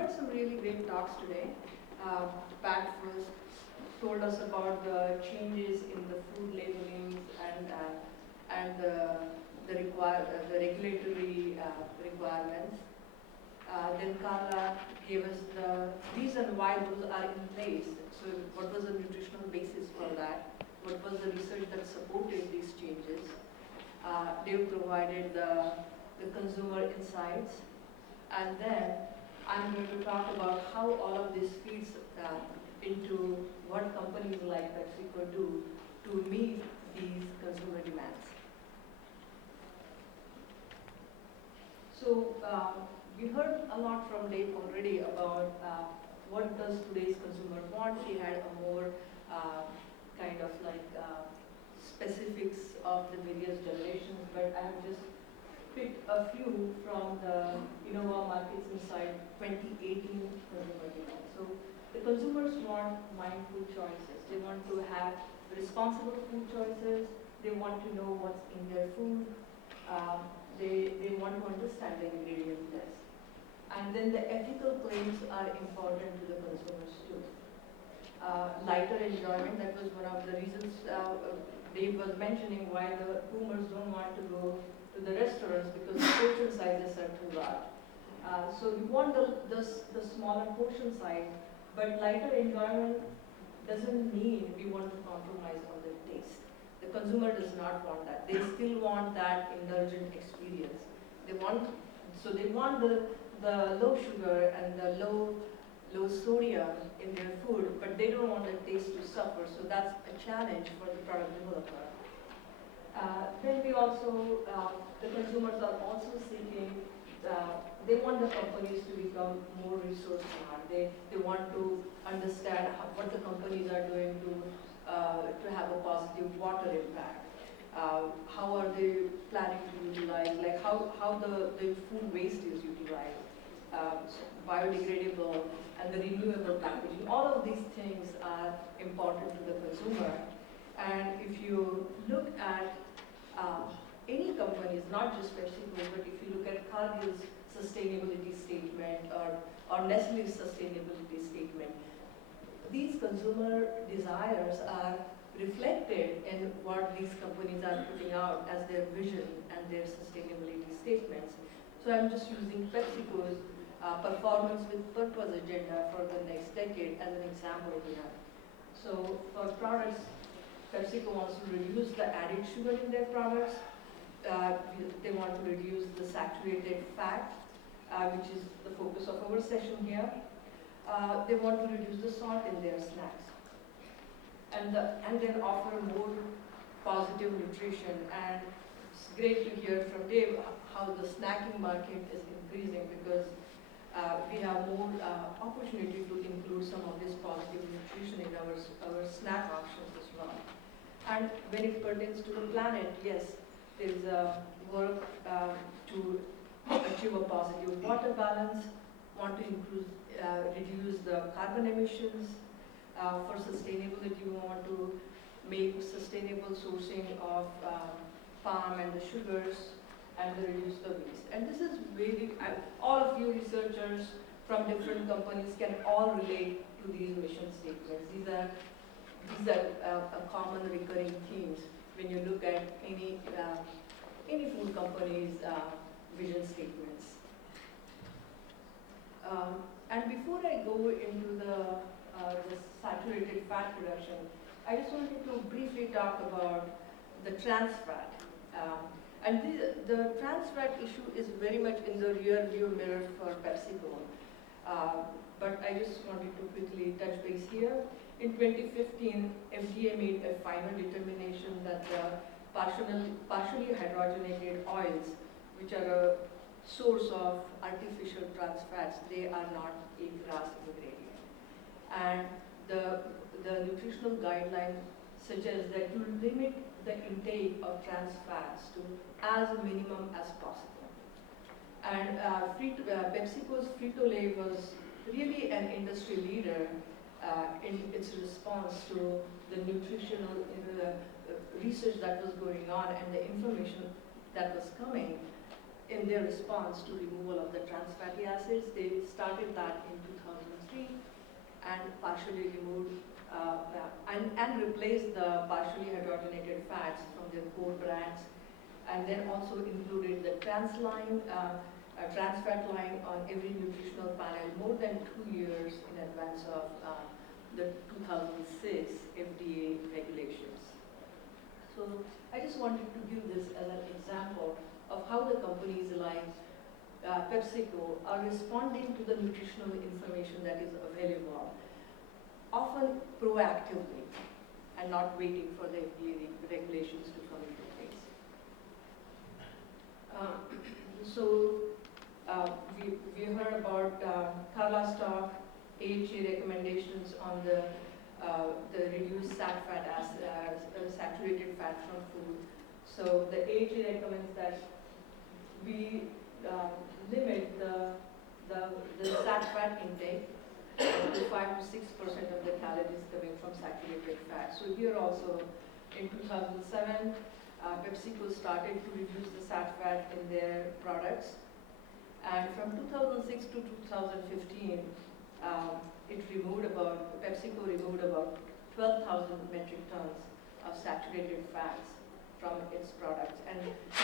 heard some really great talks today. Pat first told us about the changes in the food labelings and the regulatory requirements. Then Carla gave us the reason why those are in place. So what was the nutritional basis for that? What was the research that supported these changes? Dave provided the consumer insights. And then I'm going to talk about how all of this feeds into what companies like PepsiCo do to meet these consumer demands. So we heard a lot from Dave already about what does today's consumer want. He had a more kind of like specifics of the various generations, but I have just picked a few from the Innova Markets Insight 2018 consumer demand. So the consumers want mindful choices. They want to have responsible food choices. They want to know what's in their food. They want to understand the ingredient list. And then the ethical claims are important to the consumers too. Lighter enjoyment, that was one of the reasons Dave was mentioning why the boomers don't want to go to the restaurants because the portion sizes are too large. So we want the smaller portion size, but lighter enjoyment doesn't mean we want to compromise on the taste. The consumer does not want that. They still want that indulgent experience. They want the low sugar and the low sodium in their food, but they don't want the taste to suffer. So that's a challenge for the product developer. Then we also, the consumers are also seeking, they want the companies to become more resource smart. They want to understand what the companies are doing to have a positive water impact. How are they planning to utilize, like how the food waste is utilized, biodegradable and the renewable packaging. All of these things are important to the consumer. And if you look at any companies, not just PepsiCo, but if you look at Cargill's sustainability statement or Nestle's sustainability statement, these consumer desires are reflected in what these companies are putting out as their vision and their sustainability statements. So I'm just using PepsiCo's performance with purpose agenda for the next decade as an example here. So for products, PepsiCo wants to reduce the added sugar in their products. They want to reduce the saturated fat, which is the focus of our session here. They want to reduce the salt in their snacks. And then offer more positive nutrition. And it's great to hear from Dave how the snacking market is increasing because we have more opportunity to include some of this positive nutrition in our snack options as well. And when it pertains to the planet, yes, there is work to achieve a positive water balance, want to reduce the carbon emissions. For sustainability, we want to make sustainable sourcing of palm and the sugars and reduce the waste. And this is really, all of you researchers from different companies can all relate to these mission statements. These are common recurring themes when you look at any food company's vision statements. And before I go into the saturated fat reduction, I just wanted to briefly talk about the trans fat. And the trans fat issue is very much in the rear view mirror for PepsiCo. But I just wanted to quickly touch base here. In 2015, FDA made a final determination that the partially hydrogenated oils, which are a source of artificial trans fats, they are not a GRAS ingredient. And the nutritional guideline suggests that to limit the intake of trans fats to as minimum as possible. And PepsiCo's Frito-Lay was really an industry leader in its response to the nutritional research that was going on and the information that was coming. in their response to removal of the trans fatty acids. They started that in 2003 and partially removed and replaced the partially hydrogenated fats from their core brands, and then also included the trans line, trans fat line on every nutritional panel more than 2 years in advance of the 2006 FDA regulations. So I just wanted to give this as an example of how the companies like PepsiCo are responding to the nutritional information that is available, often proactively and not waiting for the FDA regulations to come into place. We heard about Carla's talk, AHA recommendations on the reduced saturated fat from food. So the AHA recommends that we limit the fat intake to 5 to 6% of the calories coming from saturated fat. So here also, in 2007, PepsiCo started to reduce the fat in their products. And from 2006 to 2015, PepsiCo removed about 12,000 metric tons of saturated fats from its products. And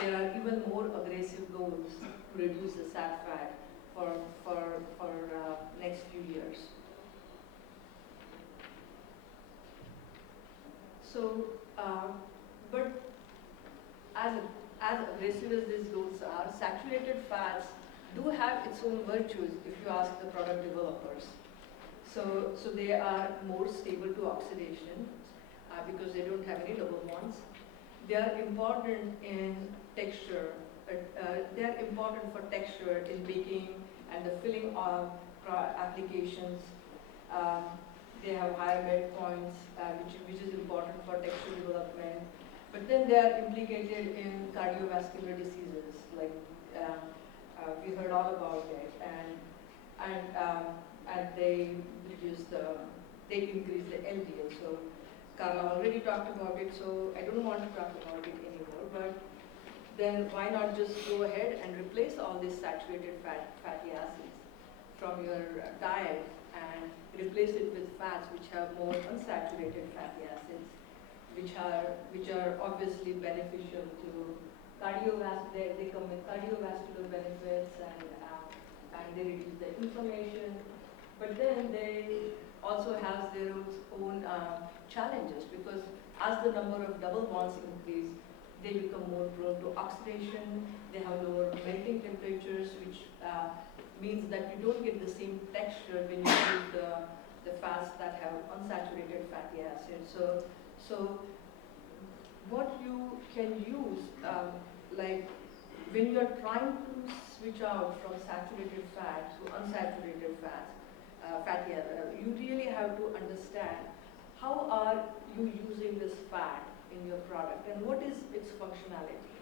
there are even more aggressive goals to reduce the fat for next few years. So, but as aggressive as these goals are, saturated fats do have its own virtues if you ask the product developers. So they are more stable to oxidation because they don't have any double bonds. They are important in texture. They are important for texture in baking and the filling of applications. They have higher melt points, which is important for texture development. But then they are implicated in cardiovascular diseases, like we heard all about it, and they increase the LDL. So Carla already talked about it, so I don't want to talk about it anymore. But then why not just go ahead and replace all these saturated fatty acids from your diet and replace it with fats which have more unsaturated fatty acids, which are obviously beneficial to cardiovascular. They come with cardiovascular benefits and they reduce the inflammation. But then they also have their own challenges, because as the number of double bonds increase, they become more prone to oxidation. They have lower melting temperatures, which means that you don't get the same texture when you use the fats that have unsaturated fatty acids. So what you can use, like when you're trying to switch out from saturated fat to unsaturated fats, fatty acids, you really have to understand how are you using this fat in your product and what is its functionality.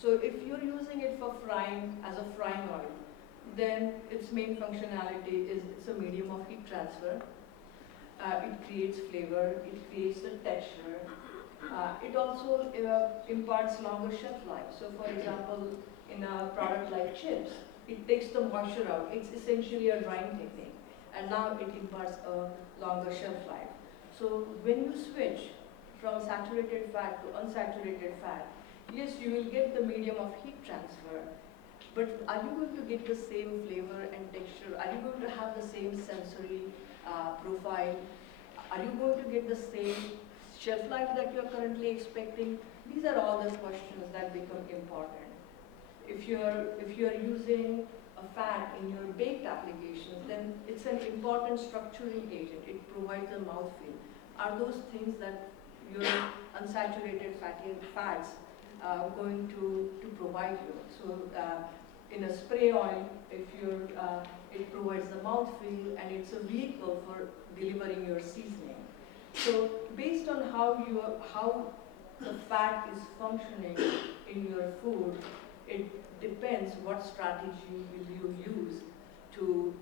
So if you're using it for frying as a frying oil, then its main functionality is it's a medium of heat transfer. It creates flavor, it creates the texture. It also imparts longer shelf life. So for example, in a product like chips, it takes the moisture out. It's essentially a drying technique. And now it imparts a longer shelf life. So when you switch from saturated fat to unsaturated fat, yes, you will get the medium of heat transfer, but are you going to get the same flavor and texture? Are you going to have the same sensory profile? Are you going to get the same shelf life that you're currently expecting? These are all the questions that become important. If you're using a fat in your baked applications, then it's an important structuring agent. It provides a mouthfeel. Are those things that your unsaturated fatty fats going to provide you? So in a spray oil, it provides the mouthfeel and it's a vehicle for delivering your seasoning. So based on how the fat is functioning in your food, it depends what strategy will you use to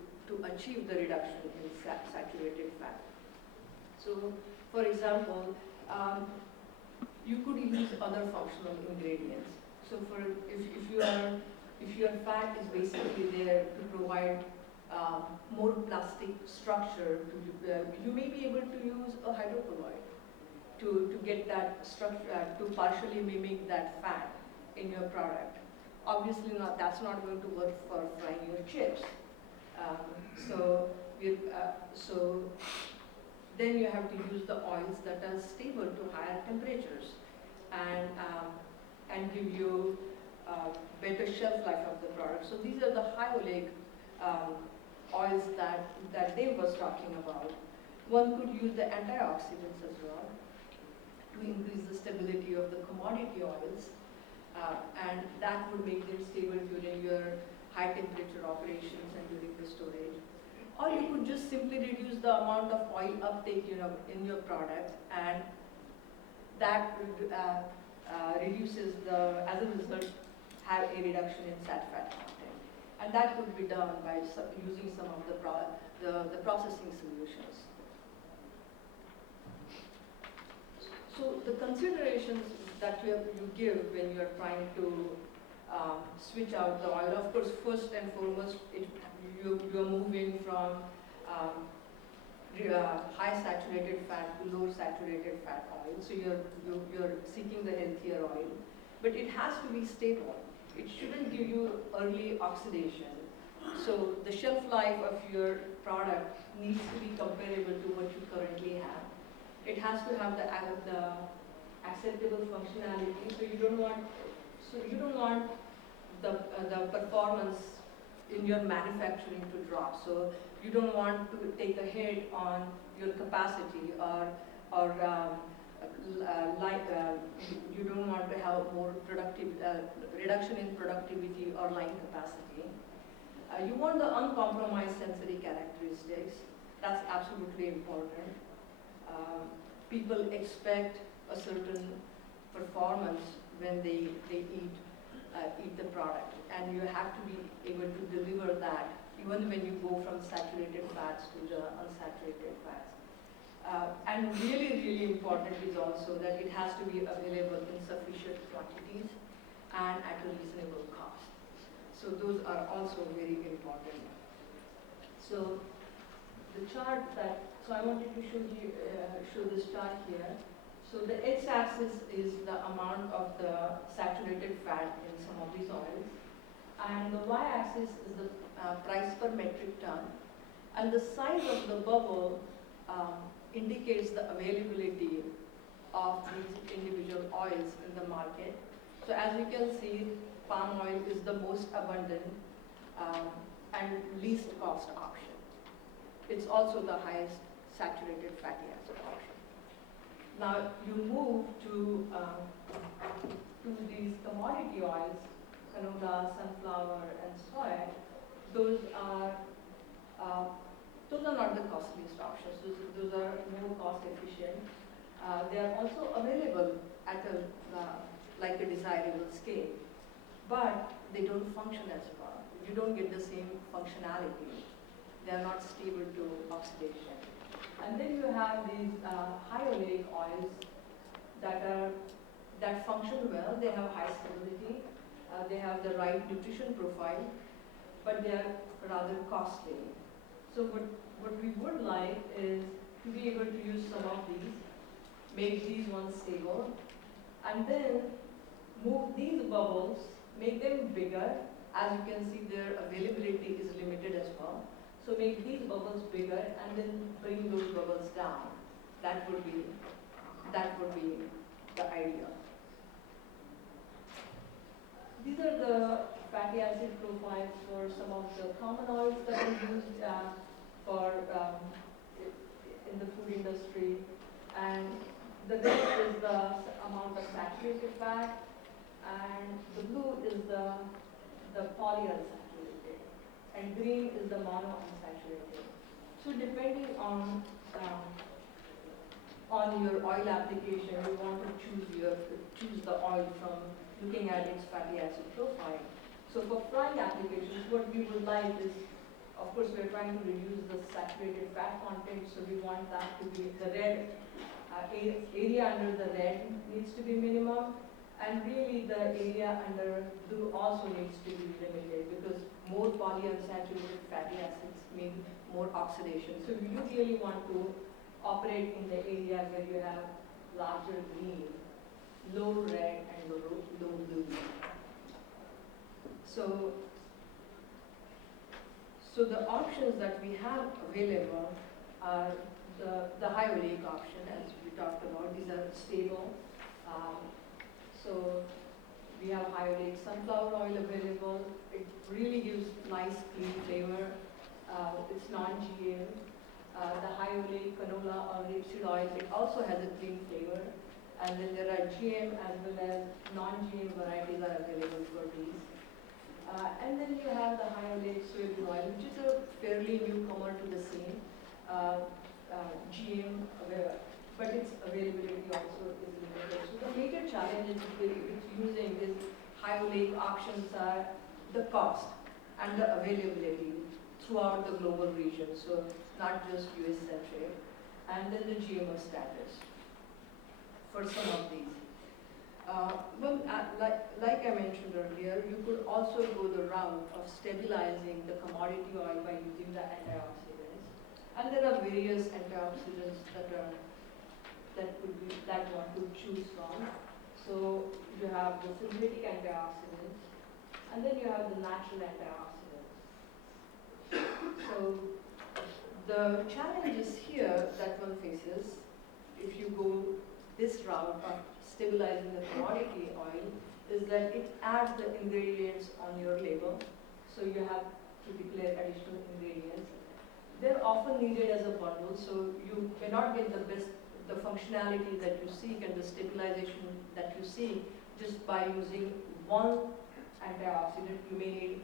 achieve the reduction in saturated fat. So, for example, you could use other functional ingredients. So, if you are if your fat is basically there to provide more plastic structure, you may be able to use a hydrocolloid to get that structure, to partially mimic that fat in your product. Obviously, that's not going to work for frying your chips. Um, so, so then you have to use the oils that are stable to higher temperatures and give you better shelf life of the product. So these are the high oleic oils that Dave was talking about. One could use the antioxidants as well to increase the stability of the commodity oils, and that would make them stable during your high temperature operations and during the storage. Or you could just simply reduce the amount of oil uptake in your product, and that reduces as a result, have a reduction in sat fat content. And that could be done by using some of the processing solutions. So the considerations that you give when you are trying to switch out the oil, of course, first and foremost, you are moving from high saturated fat to low saturated fat oil. So you're seeking the healthier oil, but it has to be stable. It shouldn't give you early oxidation. So the shelf life of your product needs to be comparable to what you currently have. It has to have the acceptable functionality. So you don't want the performance in your manufacturing to drop. So you don't want to take a hit on your capacity, or you don't want to have more reduction in productivity or line capacity. You want the uncompromised sensory characteristics. That's absolutely important. People expect a certain performance when they eat the product, and you have to be able to deliver that even when you go from saturated fats to the unsaturated fats. And really, really important is also that it has to be available in sufficient quantities and at a reasonable cost. So those are also very important. So the chart so I wanted to show this chart here. So the x-axis is the amount of the saturated fat in some of these oils, and the y-axis is the price per metric ton, and the size of the bubble indicates the availability of these individual oils in the market. So as you can see, palm oil is the most abundant and least cost option. It's also the highest saturated fatty acid option. Now you move to these commodity oils, canola, sunflower, and soy. Those are not the costliest options. Those are more cost efficient. They are also available at like a desirable scale, but they don't function as well. You don't get the same functionality. They are not stable to oxidation. And then you have these high oleic oils that function well. They have high stability. They have the right nutrition profile, but they are rather costly. So what we would like is to be able to use some of these, make these ones stable, and then move these bubbles, make them bigger. As you can see, their availability is limited as well. So make these bubbles bigger and then bring those bubbles down. That would be the idea. These are the fatty acid profiles for some of the common oils that are used in the food industry. And the red is the amount of saturated fat, and the blue is the polyunsaturated, and green is the monounsaturated. So depending on your oil application, you want to choose the oil from looking at its fatty acid profile. So for frying applications, what we would like is, of course, we're trying to reduce the saturated fat content, so we want that to be the red area under the red needs to be minimum, And really the area under blue also needs to be limited because more polyunsaturated fatty acids mean more oxidation. So you really want to operate in the area where you have larger green, low red, and low blue. So the options that we have available are the high oleic option, as we talked about. These are stable. So we have high oleic sunflower oil available. It really gives nice clean flavor. It's non-GM. The high oleic canola or rapeseed oil, it also has a clean flavor. And then there are GM as well as non-GM varieties are available for these. And then you have the high oleic soybean oil, which is a fairly newcomer to the scene. GM, but its availability also is limited. So the major challenges with using these high oleic options are the cost and the availability throughout the global region. So not just US centric, and then the GMO status for some of these. Like I mentioned earlier, you could also go the route of stabilizing the commodity oil by using the antioxidants. And there are various antioxidants that one could choose from. So you have the synthetic antioxidants, and then you have the natural antioxidants. So the challenges here that one faces, if you go this route of stabilizing the commodity oil, is that it adds the ingredients on your label. So you have to declare additional ingredients. They're often needed as a bundle, so you cannot get the functionality that you seek and the stabilization that you seek just by using one antioxidant. You may need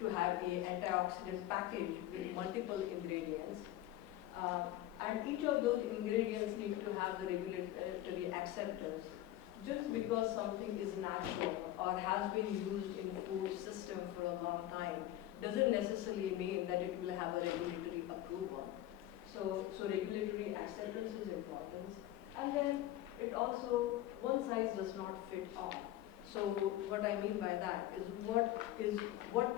to have an antioxidant package with multiple ingredients. And each of those ingredients need to have the regulatory acceptance. Just because something is natural or has been used in food system for a long time doesn't necessarily mean that it will have a regulatory approval. So regulatory acceptance is important. And then it also, one size does not fit all. So what I mean by that is what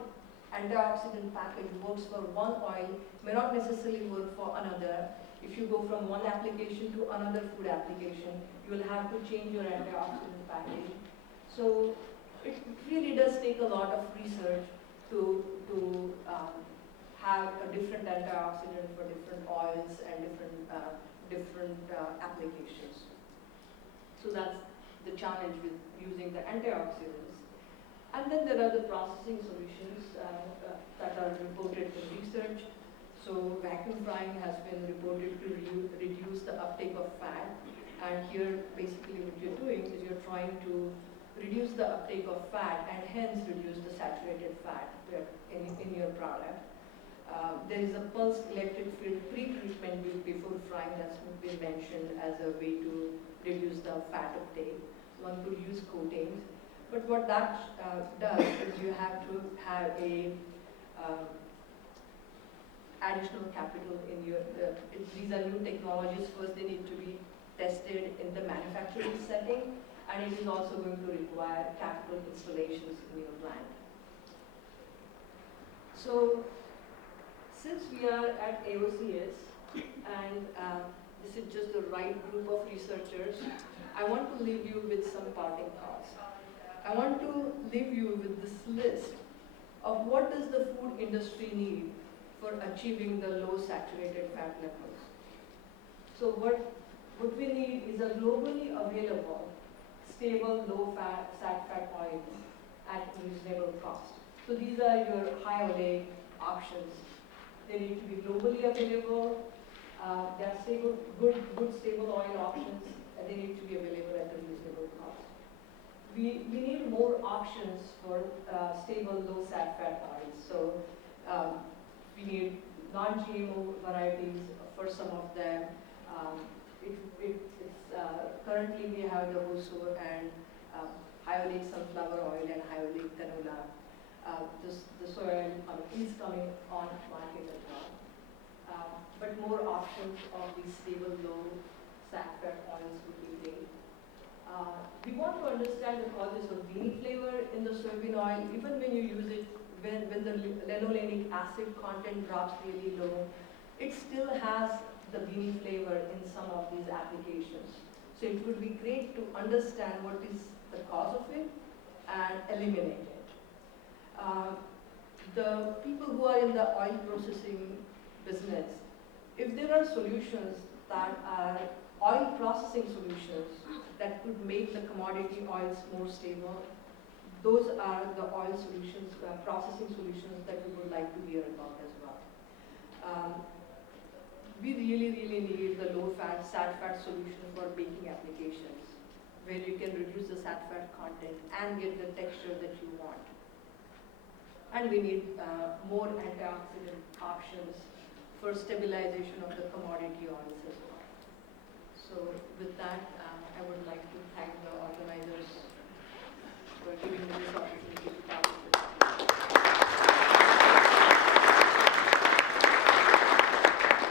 antioxidant package works for one oil may not necessarily work for another. If you go from one application to another food application, you will have to change your antioxidant package. So it really does take a lot of research to have a different antioxidant for different oils and different applications. So that's the challenge with using the antioxidants. And then there are the processing solutions that are reported in research. So vacuum frying has been reported to reduce the uptake of fat. And here, basically what you're doing is you're trying to reduce the uptake of fat and hence reduce the saturated fat in your product. There is a pulsed electric field pre-treatment before frying that's been mentioned as a way to reduce the fat uptake. One could use coatings. But what that does is you have to have a additional capital in your, these are new technologies. First they need to be tested in the manufacturing setting, and it is also going to require capital installations in your plant. So since we are at AOCS, and this is just the right group of researchers, I want to leave you with some parting thoughts. I want to leave you with this list of what does the food industry need for achieving the low saturated fat levels. So what we need is a globally available, stable, low fat oil at reasonable cost. So these are your high oleic options. They need to be globally available. They are stable, good stable oil options, and they need to be available at a reasonable cost. We need more options for stable, low fat oils. So we need non-GMO varieties for some of them. Currently we have the Hoso and high oleic sunflower oil and high oleic canola. The soy oil is coming on market as well. But more options of these stable, low fat oils would be great. We want to understand the causes of beanie flavor in the soybean oil, even when you use it, when the linoleic acid content drops really low, it still has the beanie flavor in some of these applications. So it would be great to understand what is the cause of it and eliminate it. The people who are in the oil processing business, if there are solutions that are oil processing solutions that could make the commodity oils more stable, those are the oil solutions, processing solutions that we would like to hear about as well. We really need the low-fat, sat-fat solution for baking applications, where you can reduce the sat-fat content and get the texture that you want. And we need more antioxidant options for stabilization of the commodity oils as well. So with that, I would like to thank the organizers for giving me this opportunity to talk with you.